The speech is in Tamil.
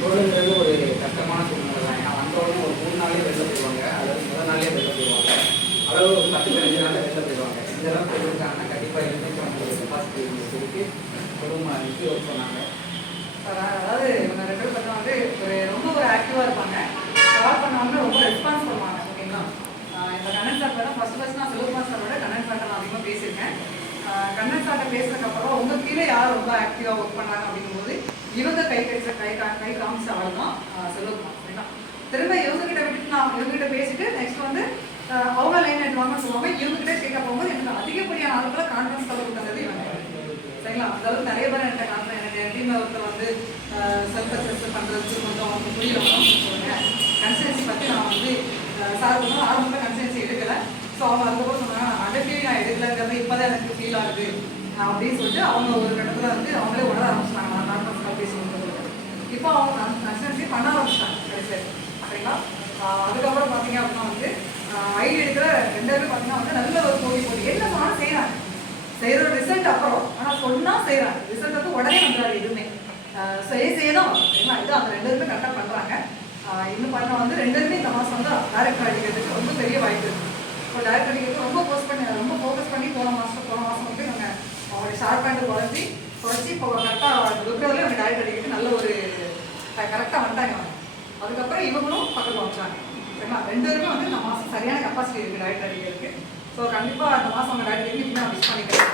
தொழில்ன்றது ஒரு கஷ்டமான சூழ்நிலை தான். ஏன்னா வந்தவொடனே ஒரு 3 நாளே வெளில போயிடுவாங்க, அல்லது முதல் நாளே வெளில போயிடுவாங்க, அளவு ஒரு 10-15 நாளில் வெளில போயிடுவாங்க. இதெல்லாம் போயிருக்காங்கன்னா கண்டிப்பாக இருந்துச்சு அவங்களுக்கு கெப்பாசிட்டி இருக்கு குடும்பம் அனுப்பி ஒர்க் சொன்னாங்க. அதாவது இவங்க 2 பேரும் பார்த்தா வந்து ரொம்ப ஆக்டிவாக இருப்பாங்க. கால் பண்ணாமல் ரொம்ப ரெஸ்பான்ஸ் பண்ணுவாங்க. ஓகேங்களா? இந்த கண்ணன் சார் தான் ஃபர்ஸ்ட் நான் செல்வகுமார் சாரோட கண்ணன் சார்ட்ட நான் அதிகமாக பேசியிருக்கேன். கண்ணன் சார்ட்ட பேசினதுக்கப்புறம் உங்கள் கீழே யார் ரொம்ப ஆக்டிவாக ஒர்க் பண்ணாங்க அப்படிங்கும்போது இவங்க கை காமிச்ச ஆள் தான் செல்வகுமார். சரிங்களா? திரும்ப இவங்ககிட்ட விட்டுட்டு நான் இவங்ககிட்ட பேசிட்டு நெக்ஸ்ட் வந்து அவங்க லைன் எடுவாங்கன்னு சொல்லுவாங்க. இவங்ககிட்ட கேட்க போகும்போது எனக்கு அதிகப்படியான ஆளுக்குள்ள கான்ஃபிடன்ஸ் அளவு தந்தது இவங்க. சரிங்களா? அந்த அளவுக்கு நிறைய பேர் என்கிட்ட கான்ஃபிடன்ஸ் எனக்கு டீமில் ஒருத்தர் வந்து செல்ஃப் அசஸ் பண்ணுறதுக்கு கொஞ்சம் அவங்க புரியணும் சொல்லுங்க. கன்சல்டன்சி பற்றி நான் வந்து சார் வந்து ஆரம்பத்தில் கன்சல்டன்சி எடுக்கலை. ஸோ அவங்க அதுக்கப்புறம் சொன்னாங்க நான் அண்டர்ஃபீல் நான் எடுக்கலைங்கிறது இப்போ தான் எனக்கு ஃபீல் ஆகுது அப்படின்னு சொல்லிட்டு அவங்க ஒரு இடத்துல வந்து அவங்களே உணர ஆரம்பிச்சிட்டாங்க. நான் கான்ஃபரன்ஸ் கால் பேசுவது இப்போ அவங்க கன்சல்டன்சி பண்ண ஆரம்பிச்சிட்டாங்க. சரி சரிங்களா? அதுக்கப்புறம் பார்த்தீங்க அப்படின்னா வந்து ஐடி எடுக்கிற 2 பேரும் பார்த்தீங்கன்னா வந்து நல்ல ஒரு போட்டி என்ன சொன்னாலும் செய்கிறாங்க. செய்கிற ரிசல்ட் அப்புறம் ஆனால் சொன்னால் செய்கிறாங்க. ரிசல்ட் வந்து உடனே வந்துடாது எதுவுமே செய்யதான் சரிங்களா? இது அந்த 2 பேருமே கரெக்டாக பண்ணுறாங்க. இன்னும் பார்த்தா வந்து 2 பேருமே இந்த மாதம் வந்து டைரக்டர் அடிக்கிறதுக்கு ரொம்ப பெரிய வாய்ப்பு இருக்குது. இப்போ டைரக்டர் அடிக்கிறதுக்கு ரொம்ப ஃபோக்கஸ் பண்ணி போன மாதம் வந்து நாங்கள் அவங்களுடைய ஷார்ப் பேண்ட் குறைச்சி இப்போ கரெக்டாக பிப்ரவரியில் அவங்க டைரக்டர் அடிக்கிறதுக்கு நல்ல ஒரு கரெக்டாக வந்துட்டாங்க. அதுக்கப்புறம் இவங்களும் பக்கத்தில் வந்துட்டாங்க. சரிங்களா? 2 பேருமே வந்து இந்த மாதம் சரியான கெப்பாசிட்டி இருக்குது டைரக்டர் அடிக்கிறதுக்கு. ஸோ கண்டிப்பாக அந்த மாதம் அவங்க டைரக்டர் அடிக்கிறதுக்கு நான் விஷ் பண்ணிக்கிறேன்.